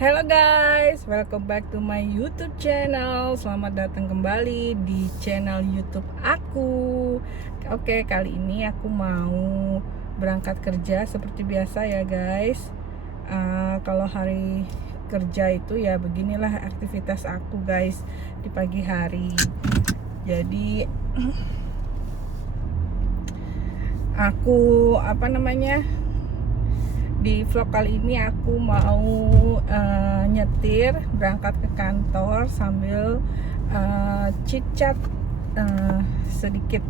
Hello guys, welcome back to my YouTube channel. Selamat datang kembali di channel YouTube aku. Oke, kali ini aku mau berangkat kerja seperti biasa ya guys. Kalau hari kerja itu ya beginilah aktivitas aku guys di pagi hari. Jadi aku di vlog kali ini aku mau nyetir berangkat ke kantor sambil chit-chat sedikit,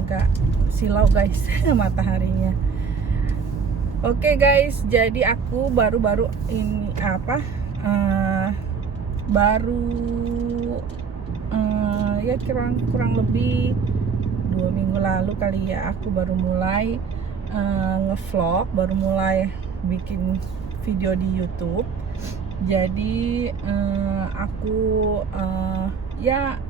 agak silau guys mataharinya. Oke guys, jadi aku baru ini ya kurang lebih 2 minggu lalu kali ya aku baru mulai ngevlog, baru mulai bikin video di YouTube. Jadi aku ya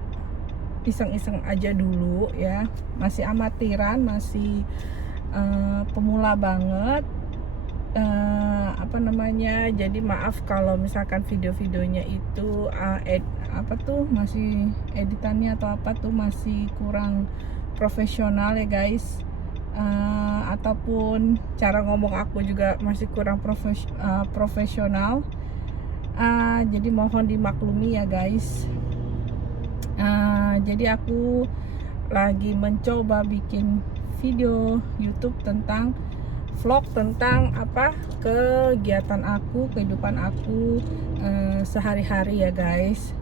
iseng-iseng aja dulu ya, masih amatiran, masih pemula banget. Jadi maaf kalau misalkan video-videonya itu masih editannya atau masih kurang profesional ya guys. Ataupun cara ngomong aku juga masih kurang profesional. Jadi mohon dimaklumi ya guys. Jadi aku lagi mencoba bikin video YouTube tentang vlog tentang kegiatan aku, kehidupan aku sehari-hari ya guys.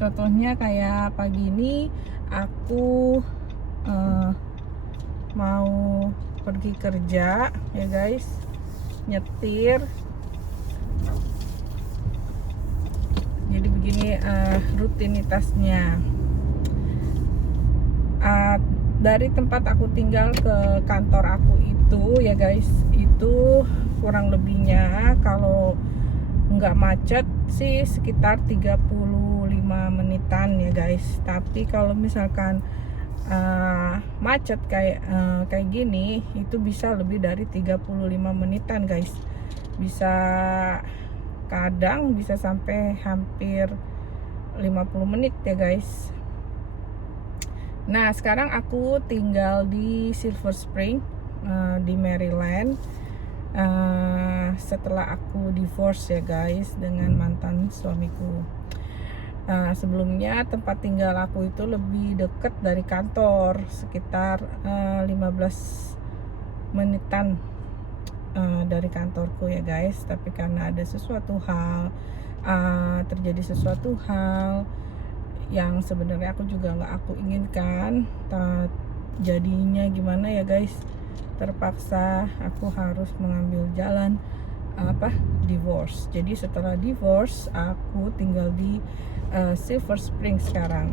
Contohnya kayak pagi ini aku mau pergi kerja ya guys, nyetir. Jadi begini rutinitasnya. Dari tempat aku tinggal ke kantor aku itu ya guys, itu kurang lebihnya kalau nggak macet sih sekitar 35 menitan ya guys. Tapi kalau misalkan macet kayak gini itu bisa lebih dari 35 menitan guys, bisa kadang bisa sampai hampir 50 menit ya guys. Nah sekarang aku tinggal di Silver Spring di Maryland, setelah aku divorce ya guys dengan mantan suamiku. Sebelumnya tempat tinggal aku itu lebih dekat dari kantor, sekitar 15 menitan dari kantorku ya guys. Tapi karena ada terjadi sesuatu hal yang sebenarnya aku juga nggak aku inginkan, jadinya gimana ya guys, terpaksa aku harus mengambil jalan divorce. Jadi setelah divorce aku tinggal di Silver Spring sekarang.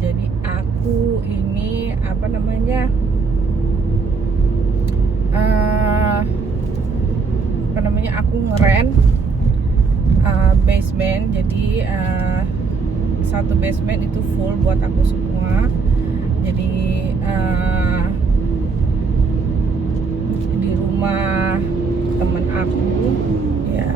Jadi aku ini aku ngeren basement. Jadi satu basement itu full buat aku semua. Jadi di rumah temen aku ya.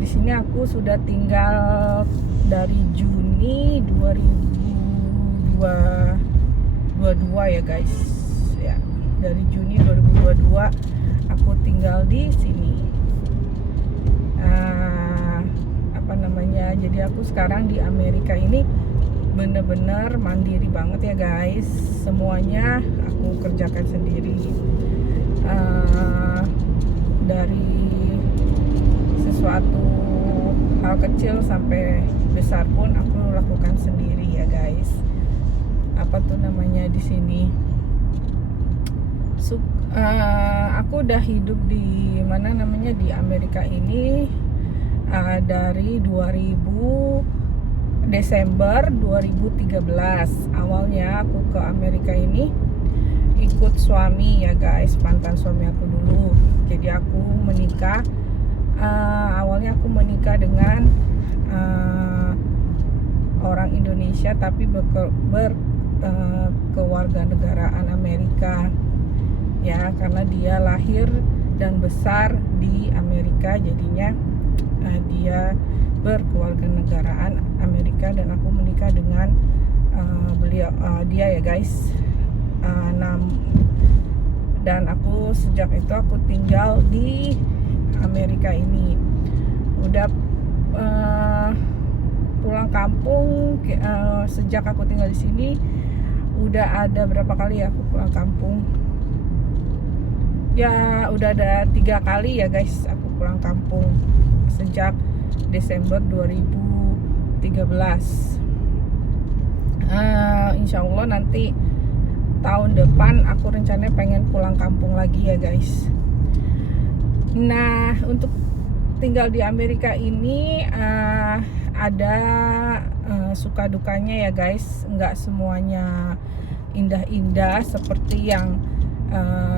Di sini aku sudah tinggal dari Juni 2022 ya guys. Ya, dari Juni 2022 aku tinggal di sini. Jadi aku sekarang di Amerika ini bener-bener mandiri banget ya guys. Semuanya aku kerjakan sendiri. Dari sesuatu hal kecil sampai besar pun aku lakukan sendiri ya guys. Di sini aku udah hidup di di Amerika ini dari Desember 2013. Awalnya aku ke Amerika ini ikut suami ya guys, mantan suami aku dulu. Jadi aku menikah, awalnya aku menikah dengan orang Indonesia tapi kewarganegaraan Amerika ya, karena dia lahir dan besar di Amerika. Jadinya dia berkewarganegaraan Amerika dan aku menikah dengan dia ya guys. Dan aku sejak itu aku tinggal di Amerika ini. Udah pulang kampung sejak aku tinggal di sini. Udah ada berapa kali ya aku pulang kampung? Ya udah ada 3 kali ya guys aku pulang kampung sejak Desember 2013. Insya Allah nanti tahun depan aku rencananya pengen pulang kampung lagi ya guys. Nah, untuk tinggal di Amerika ini ada suka dukanya ya guys. Nggak semuanya indah-indah seperti yang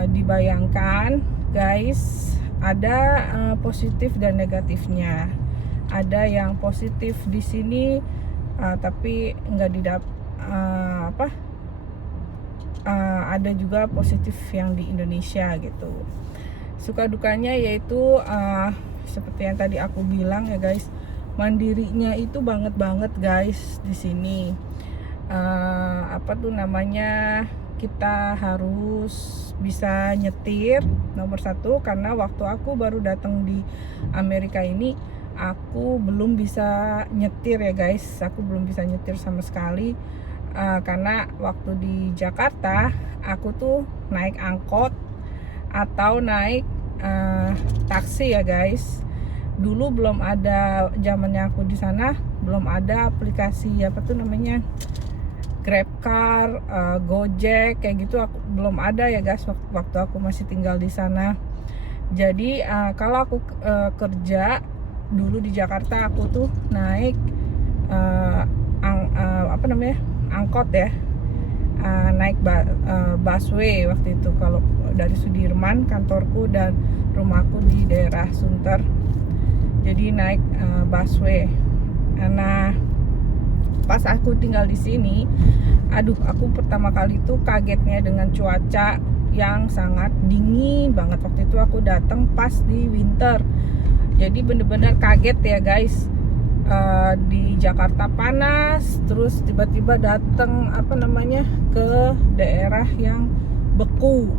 dibayangkan guys. Ada positif dan negatifnya. Ada yang positif di sini tapi nggak ada juga positif yang di Indonesia gitu. Suka dukanya yaitu seperti yang tadi aku bilang ya guys, mandirinya itu banget guys di sini. Kita harus bisa nyetir nomor 1, karena waktu aku baru datang di Amerika ini aku belum bisa nyetir ya guys. Aku belum bisa nyetir sama sekali. Karena waktu di Jakarta aku tuh naik angkot atau naik taksi ya guys. Dulu belum ada, zamannya aku di sana belum ada aplikasi GrabCar, Gojek kayak gitu, aku belum ada ya guys waktu aku masih tinggal di sana. Jadi kalau aku kerja dulu di Jakarta, aku tuh naik angkot ya, naik busway waktu itu. Kalau dari Sudirman, kantorku dan rumahku di daerah Sunter, jadi naik busway. Nah, pas aku tinggal di sini, aku pertama kali tuh kagetnya dengan cuaca yang sangat dingin banget. Waktu itu aku datang pas di winter, jadi bener-bener kaget ya guys. Di Jakarta panas, terus tiba-tiba datang ke daerah yang beku.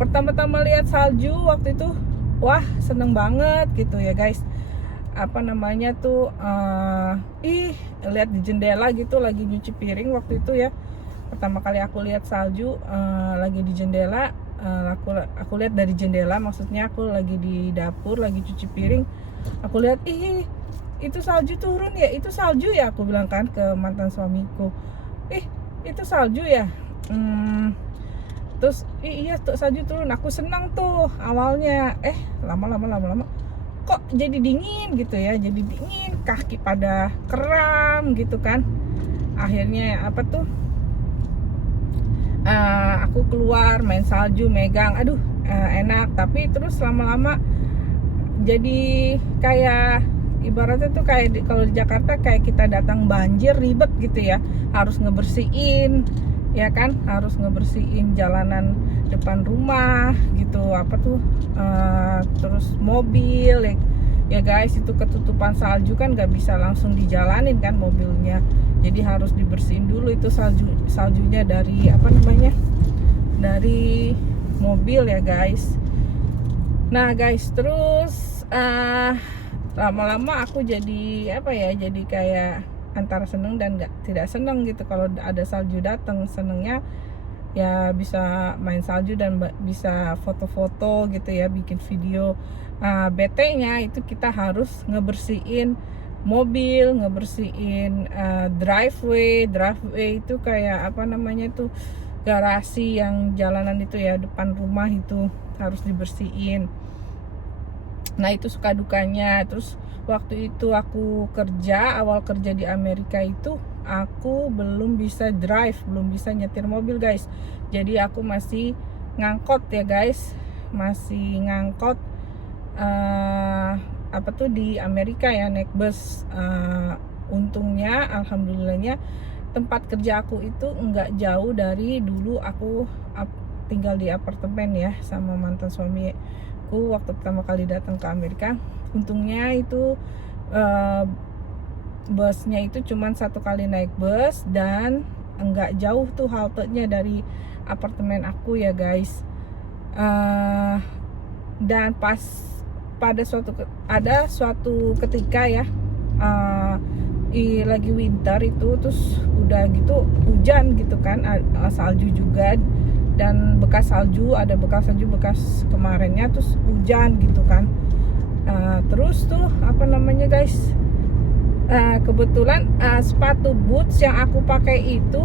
Pertama-tama lihat salju waktu itu, wah seneng banget gitu ya guys. Lihat di jendela gitu, lagi nyuci piring waktu itu ya. Pertama kali aku lihat salju lagi di jendela. Aku lihat dari jendela, maksudnya aku lagi di dapur lagi cuci piring. Aku lihat, itu salju turun ya, itu salju ya, aku bilang kan ke mantan suamiku, itu salju ya. Terus iya tuh salju turun. Aku senang tuh awalnya, lama-lama kok jadi dingin gitu ya, jadi dingin, kaki pada kram gitu kan. Akhirnya aku keluar main salju, megang, enak. Tapi terus lama-lama jadi kayak ibaratnya tuh kayak kalau di Jakarta kayak kita datang banjir, ribet gitu ya, harus ngebersihin ya kan, harus ngebersihin jalanan depan rumah gitu, terus mobil ya guys, itu ketutupan salju kan nggak bisa langsung dijalanin kan mobilnya, jadi harus dibersihin dulu itu saljunya dari dari mobil ya guys. Nah guys, terus lama-lama aku jadi jadi kayak antara seneng dan tidak seneng gitu. Kalau ada salju datang, senengnya ya bisa main salju dan bisa foto-foto gitu ya, bikin video. Bete-nya itu kita harus ngebersihin mobil, ngebersihin driveway itu kayak garasi yang jalanan itu ya, depan rumah itu harus dibersihin. Nah itu suka dukanya. Terus waktu itu aku awal kerja di Amerika itu, aku belum bisa drive, belum bisa nyetir mobil guys. Jadi aku masih ngangkot ya guys, masih ngangkot di Amerika ya, naik bus. Untungnya, alhamdulillahnya, tempat kerja aku itu nggak jauh dari dulu aku tinggal di apartemen ya sama mantan suamiku waktu pertama kali datang ke Amerika. Untungnya itu busnya itu cuman 1 kali naik bus dan enggak jauh tuh haltenya dari apartemen aku ya guys. Dan pas pada suatu ketika ya, lagi winter itu, terus udah gitu hujan gitu kan, salju juga, dan bekas salju bekas kemarinnya, terus hujan gitu kan. Terus tuh apa namanya guys, kebetulan sepatu boots yang aku pakai itu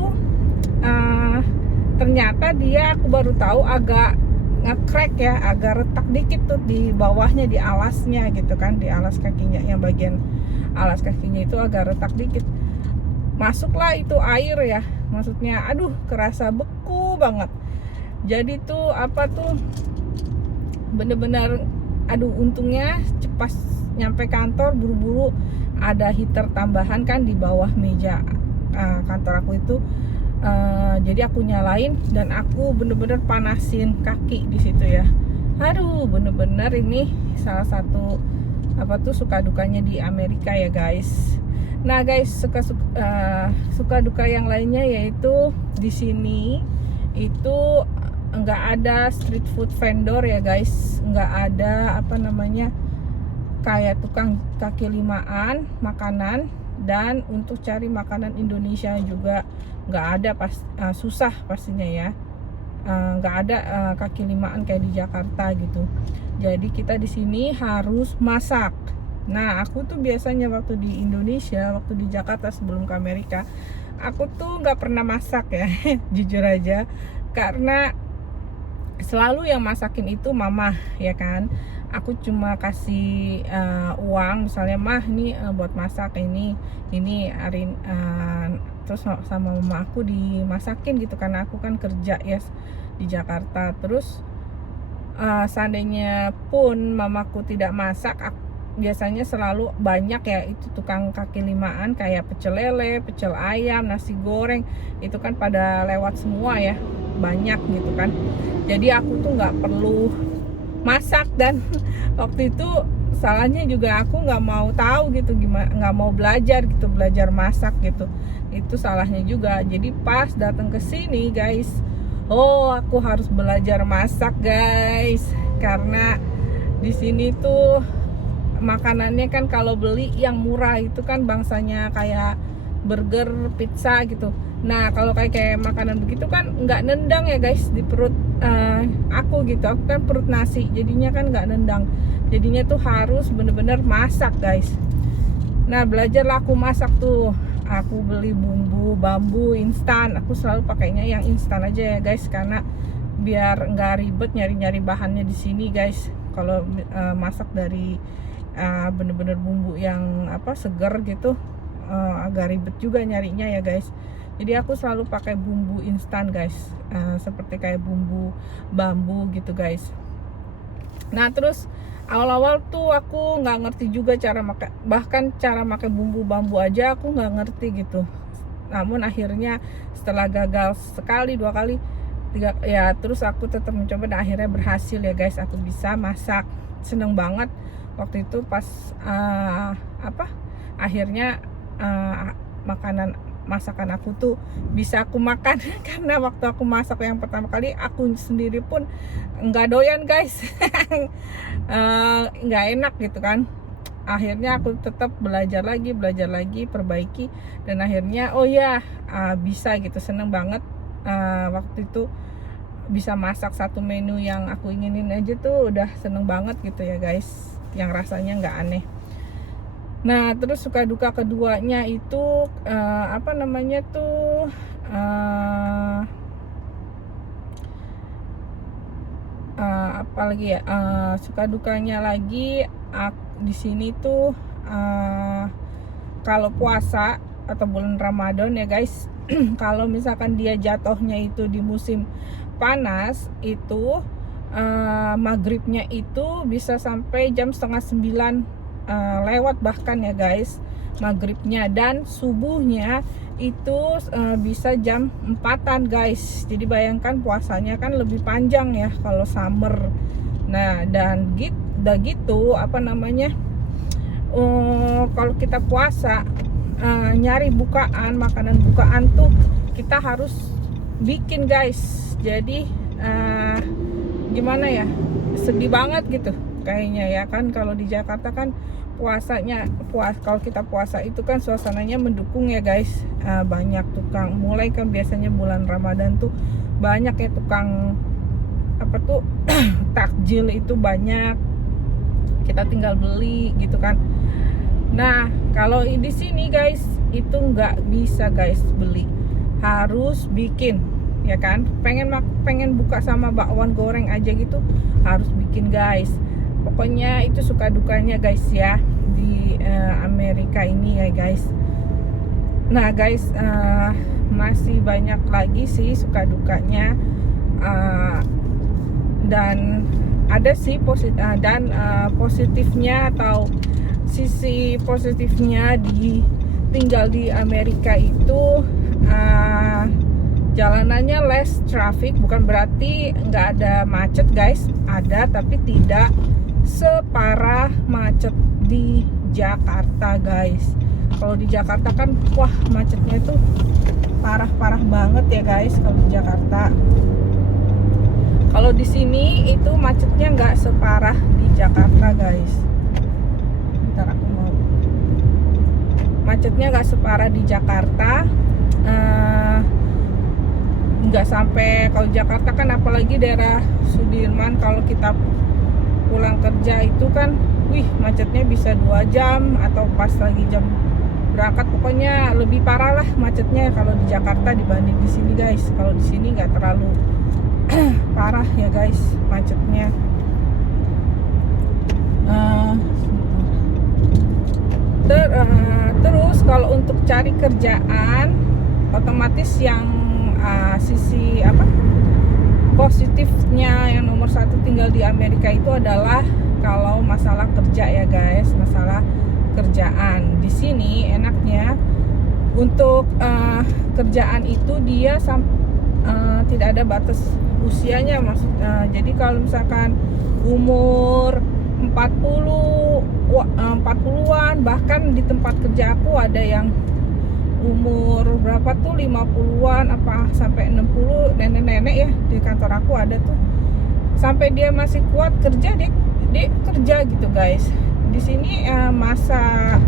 ternyata aku baru tahu agak nge-crack ya, agak retak dikit tuh di bawahnya, di alasnya gitu kan, di alas kakinya, yang bagian alas kakinya itu agak retak dikit. Masuklah itu air ya, maksudnya aduh kerasa beku banget. Jadi tuh apa tuh bener-bener aduh, untungnya cepat nyampe kantor, buru-buru ada heater tambahan kan di bawah meja kantor aku itu. Jadi aku nyalain dan aku bener-bener panasin kaki di situ ya. Aduh, bener-bener ini salah satu apa tuh suka dukanya di Amerika ya guys. Nah guys, suka duka yang lainnya yaitu di sini itu nggak ada street food vendor ya guys, nggak ada apa namanya kayak tukang kaki limaan makanan, dan untuk cari makanan Indonesia juga nggak ada, susah pastinya ya. Nggak ada kaki limaan kayak di Jakarta gitu. Jadi kita di sini harus masak. Nah aku tuh biasanya waktu di Indonesia, waktu di Jakarta sebelum ke Amerika, aku tuh nggak pernah masak ya jujur aja, karena selalu yang masakin itu mama ya kan. Aku cuma kasih uang, misalnya mah ini buat masak ini Arin, terus sama mama aku dimasakin gitu, karena aku kan kerja ya di Jakarta. Terus seandainya pun mamaku tidak masak, biasanya selalu banyak ya itu tukang kaki limaan kayak pecel lele, pecel ayam, nasi goreng, itu kan pada lewat semua ya, banyak gitu kan. Jadi aku tuh nggak perlu masak, dan waktu itu salahnya juga aku nggak mau tahu gitu gimana, nggak mau belajar masak gitu, itu salahnya juga. Jadi pas datang ke sini guys, aku harus belajar masak guys, karena di sini tuh makanannya kan kalau beli yang murah itu kan bangsanya kayak burger, pizza gitu. Nah kalau kayak makanan begitu kan nggak nendang ya guys di perut aku gitu. Aku kan perut nasi, jadinya kan nggak nendang. Jadinya tuh harus bener-bener masak guys. Nah belajarlah aku masak tuh. Aku beli bambu instan. Aku selalu pakainya yang instan aja ya guys, karena biar nggak ribet nyari-nyari bahannya di sini guys. Kalau masak dari bener-bener bumbu yang seger gitu, agak ribet juga nyarinya ya guys. Jadi aku selalu pakai bumbu instan guys, seperti kayak bumbu bambu gitu guys. Nah terus awal-awal tuh aku nggak ngerti juga bahkan cara pakai bumbu bambu aja aku nggak ngerti gitu. Namun akhirnya setelah gagal sekali, 2 kali, 3 ya, terus aku tetap mencoba dan akhirnya berhasil ya guys. Aku bisa masak, seneng banget waktu itu pas akhirnya masakan aku tuh bisa aku makan karena waktu aku masak yang pertama kali, aku sendiri pun nggak doyan guys. Nggak enak gitu kan. Akhirnya aku tetap belajar lagi, perbaiki, dan akhirnya bisa gitu. Seneng banget waktu itu bisa masak satu menu yang aku inginin aja tuh udah seneng banget gitu ya guys, yang rasanya nggak aneh. Nah terus suka duka keduanya itu apalagi ya, suka dukanya lagi di sini tuh kalau puasa atau bulan Ramadan ya guys. Kalau misalkan dia jatuhnya itu di musim panas itu, maghribnya itu bisa sampai jam 8:30 lewat bahkan ya guys maghribnya, dan subuhnya itu bisa jam 4-an guys. Jadi bayangkan puasanya kan lebih panjang ya kalau summer. Nah, dan gitu apa namanya, kalau kita puasa, nyari bukaan, makanan bukaan tuh kita harus bikin guys. Jadi gimana ya, sedih banget gitu kayaknya ya kan. Kalau di Jakarta kan kalau kita puasa itu kan suasananya mendukung ya guys. Banyak tukang, mulai kan biasanya bulan Ramadan tuh banyak ya tukang apa tuh takjil itu banyak, kita tinggal beli gitu kan. Nah, kalau di sini guys itu nggak bisa guys beli, harus bikin ya kan. Pengen buka sama bakwan goreng aja gitu harus bikin guys. Pokoknya itu suka dukanya guys ya di Amerika ini ya guys. Nah guys, masih banyak lagi sih suka dukanya, dan ada sih positifnya atau sisi positifnya tinggal di Amerika itu. Jalanannya less traffic, bukan berarti nggak ada macet guys, ada, tapi tidak separah macet di Jakarta guys. Kalau di Jakarta kan wah macetnya itu parah banget ya guys kalau di Jakarta. Kalau di sini itu macetnya nggak separah di Jakarta guys. Bentar, aku mau, macetnya nggak separah di Jakarta. Nggak sampai, kalau Jakarta kan apalagi daerah Sudirman, kalau kita pulang kerja itu kan macetnya bisa 2 jam atau pas lagi jam berangkat. Pokoknya lebih parah lah macetnya kalau di Jakarta dibanding di sini guys. Kalau di sini nggak terlalu parah ya guys macetnya. Terus kalau untuk cari kerjaan, otomatis yang sisi apa positifnya yang nomor 1 tinggal di Amerika itu adalah kalau masalah kerja ya guys, masalah kerjaan. Di sini enaknya untuk kerjaan itu dia tidak ada batas usianya, jadi kalau misalkan umur 40-an, bahkan di tempat kerja aku ada yang umur berapa tuh 50-an apa sampai 60, nenek-nenek ya di kantor aku ada tuh, sampai dia masih kuat kerja, dia kerja gitu guys. Di sini masa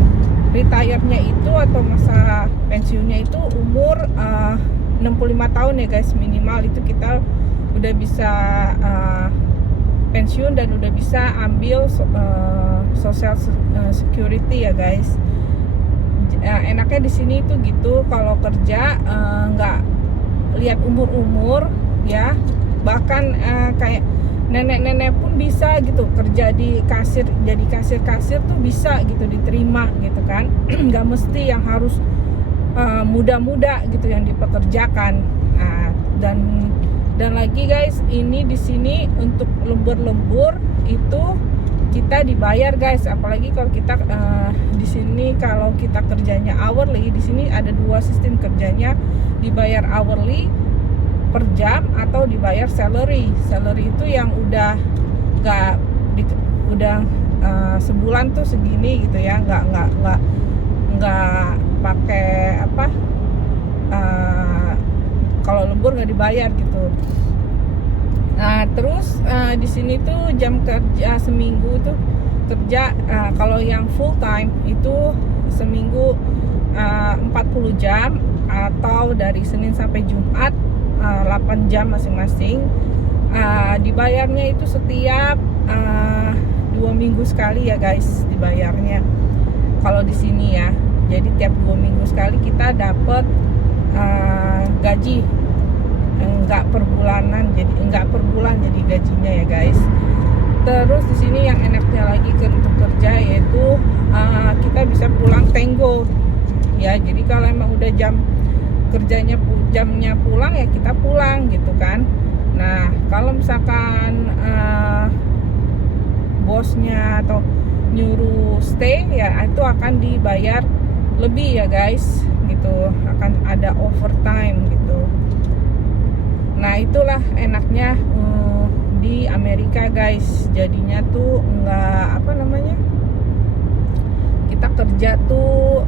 retire-nya itu atau masa pensiunnya itu umur 65 tahun ya guys minimal, itu kita udah bisa pensiun dan udah bisa ambil social security ya guys. Enaknya di sini tuh gitu, kalau kerja nggak lihat umur ya, bahkan kayak nenek-nenek pun bisa gitu kerja di kasir, jadi kasir tuh bisa gitu diterima gitu kan. Nggak mesti yang harus muda-muda gitu yang dipekerjakan. Dan lagi guys, ini di sini untuk lembur-lembur itu kita dibayar guys, apalagi kalau kita di sini kalau kita kerjanya hourly. Di sini ada 2 sistem kerjanya, dibayar hourly per jam atau dibayar salary. Salary itu yang udah sebulan tuh segini gitu ya, nggak pakai apa, kalau lembur nggak dibayar gitu. Nah terus di sini tuh jam kerja seminggu tuh kerja, kalau yang full time itu seminggu 40 jam atau dari Senin sampai Jumat 8 jam masing-masing. Dibayarnya itu setiap 2 minggu sekali ya guys dibayarnya kalau di sini ya. Jadi tiap 2 minggu sekali kita dapat gaji, enggak per bulanan, jadi enggak per bulan jadi gajinya ya guys. Terus di sini yang enaknya lagi untuk kerja yaitu kita bisa pulang tenggo ya. Jadi kalau emang udah jamnya pulang ya kita pulang gitu kan. Nah kalau misalkan bosnya atau nyuruh stay ya itu akan dibayar lebih ya guys gitu, akan ada overtime gitu. Nah itulah enaknya di Amerika guys, jadinya tuh nggak apa namanya, kita kerja tuh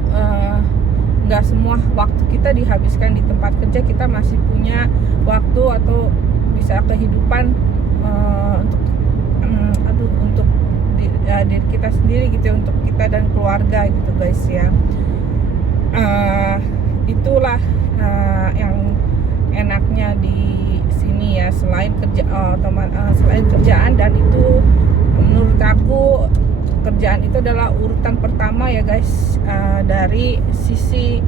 nggak semua waktu kita dihabiskan di tempat kerja, kita masih punya waktu atau bisa kehidupan untuk diri kita sendiri gitu, untuk kita dan keluarga gitu guys ya. Itulah yang enaknya di sini ya, selain selain kerjaan, dan itu menurut aku kerjaan itu adalah urutan pertama ya guys, dari sisi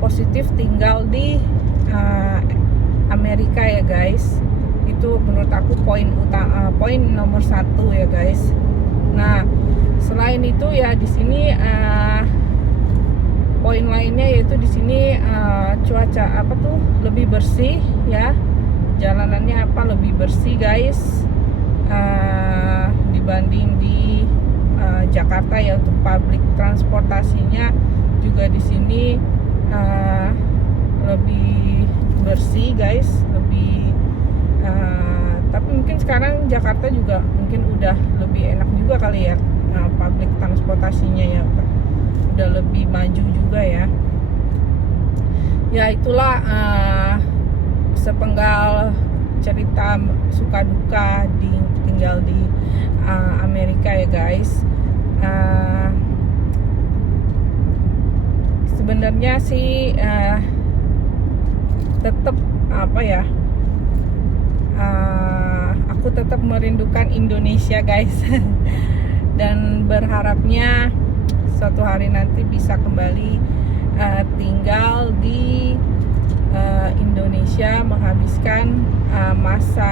positif tinggal di Amerika ya guys. Itu menurut aku poin nomor 1 ya guys. Nah selain itu ya di sini poin lainnya yaitu di sini cuaca lebih bersih ya, jalanannya lebih bersih guys, dibanding di Jakarta ya. Untuk public transportasinya juga di sini lebih bersih guys, lebih tapi mungkin sekarang Jakarta juga mungkin udah lebih enak juga kali ya, public transportasinya ya udah lebih maju juga ya. Ya itulah sepenggal cerita suka duka tinggal di Amerika ya guys. Sebenarnya sih tetap aku tetap merindukan Indonesia guys dan berharapnya suatu hari nanti bisa kembali tinggal di Indonesia, menghabiskan masa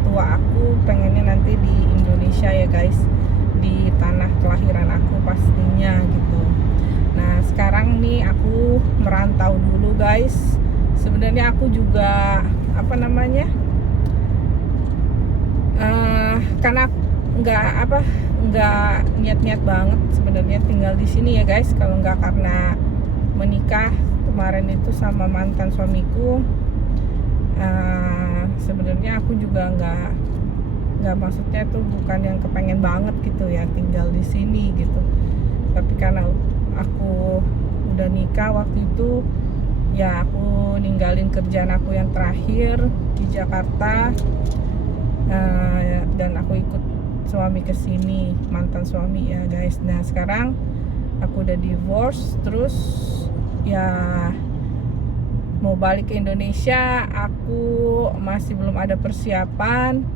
tua aku. Pengennya nanti di Indonesia ya guys, di tanah kelahiran aku pastinya gitu. Nah sekarang nih aku merantau dulu guys. Sebenarnya aku juga karena nggak niat banget sebenarnya tinggal di sini ya guys, kalau nggak karena menikah kemarin itu sama mantan suamiku. Sebenarnya aku juga nggak maksudnya tuh bukan yang kepengen banget gitu ya tinggal di sini gitu, tapi karena aku udah nikah waktu itu ya, aku ninggalin kerjaan aku yang terakhir di Jakarta, dan aku ikut suami ke sini, mantan suami ya guys. Nah sekarang aku udah divorce, terus ya mau balik ke Indonesia. Aku masih belum ada persiapan,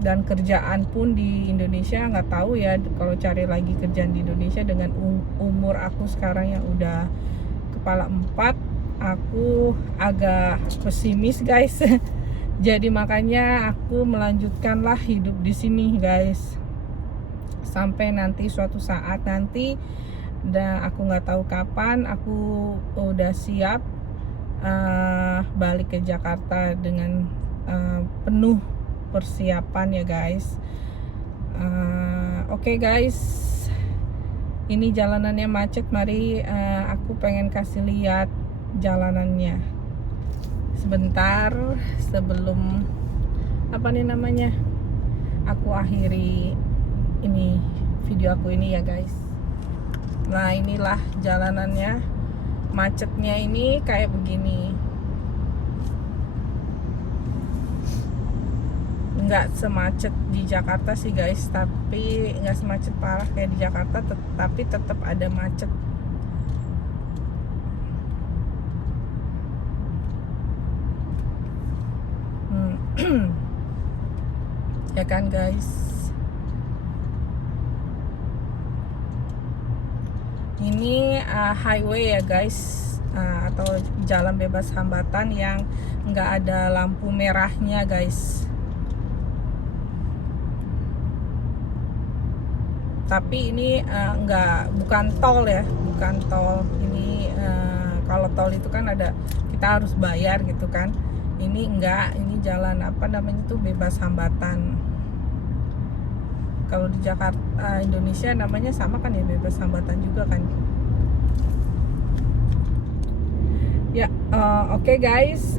dan kerjaan pun di Indonesia nggak tahu ya, kalau cari lagi kerjaan di Indonesia dengan umur aku sekarang yang udah kepala 4, aku agak pesimis guys. Jadi makanya aku melanjutkanlah hidup di sini guys, sampai nanti suatu saat nanti, dan aku nggak tahu kapan, aku udah siap balik ke Jakarta dengan penuh persiapan ya guys. Oke guys, ini jalanannya macet. Mari aku pengen kasih lihat jalanannya sebentar sebelum aku akhiri ini video aku ini ya guys. Nah inilah jalanannya, macetnya ini kayak begini. Nggak semacet di Jakarta sih guys, tapi nggak semacet parah kayak di Jakarta, tapi tetap ada macet. Ya kan guys, ini highway ya guys, atau jalan bebas hambatan yang nggak ada lampu merahnya guys. Tapi ini bukan tol ya, bukan tol. Ini kalau tol itu kan ada, kita harus bayar gitu kan. Ini enggak, ini jalan bebas hambatan. Kalau di Jakarta, Indonesia namanya sama kan ya, bebas hambatan juga kan. Ya, oke guys,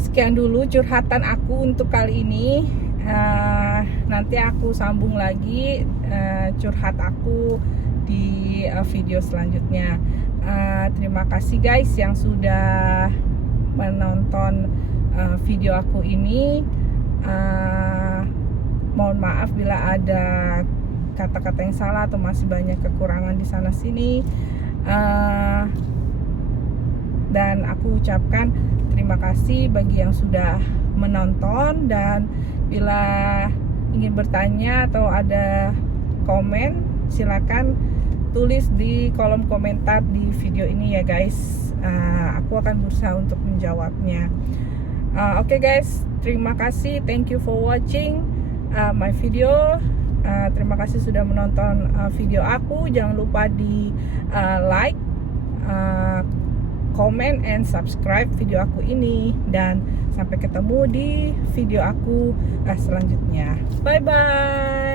sekian dulu curhatan aku untuk kali ini. Nanti aku sambung lagi curhat aku di video selanjutnya. Terima kasih guys yang sudah menonton video aku ini. Mohon maaf bila ada kata-kata yang salah atau masih banyak kekurangan di sana sini. Dan aku ucapkan terima kasih bagi yang sudah menonton, dan bila ingin bertanya atau ada komen silakan tulis di kolom komentar di video ini ya guys. Aku akan berusaha untuk menjawabnya. Oke guys, terima kasih, thank you for watching my video. Terima kasih sudah menonton video aku. Jangan lupa di like, comment, and subscribe video aku ini. Dan sampai ketemu di video aku selanjutnya. Bye bye.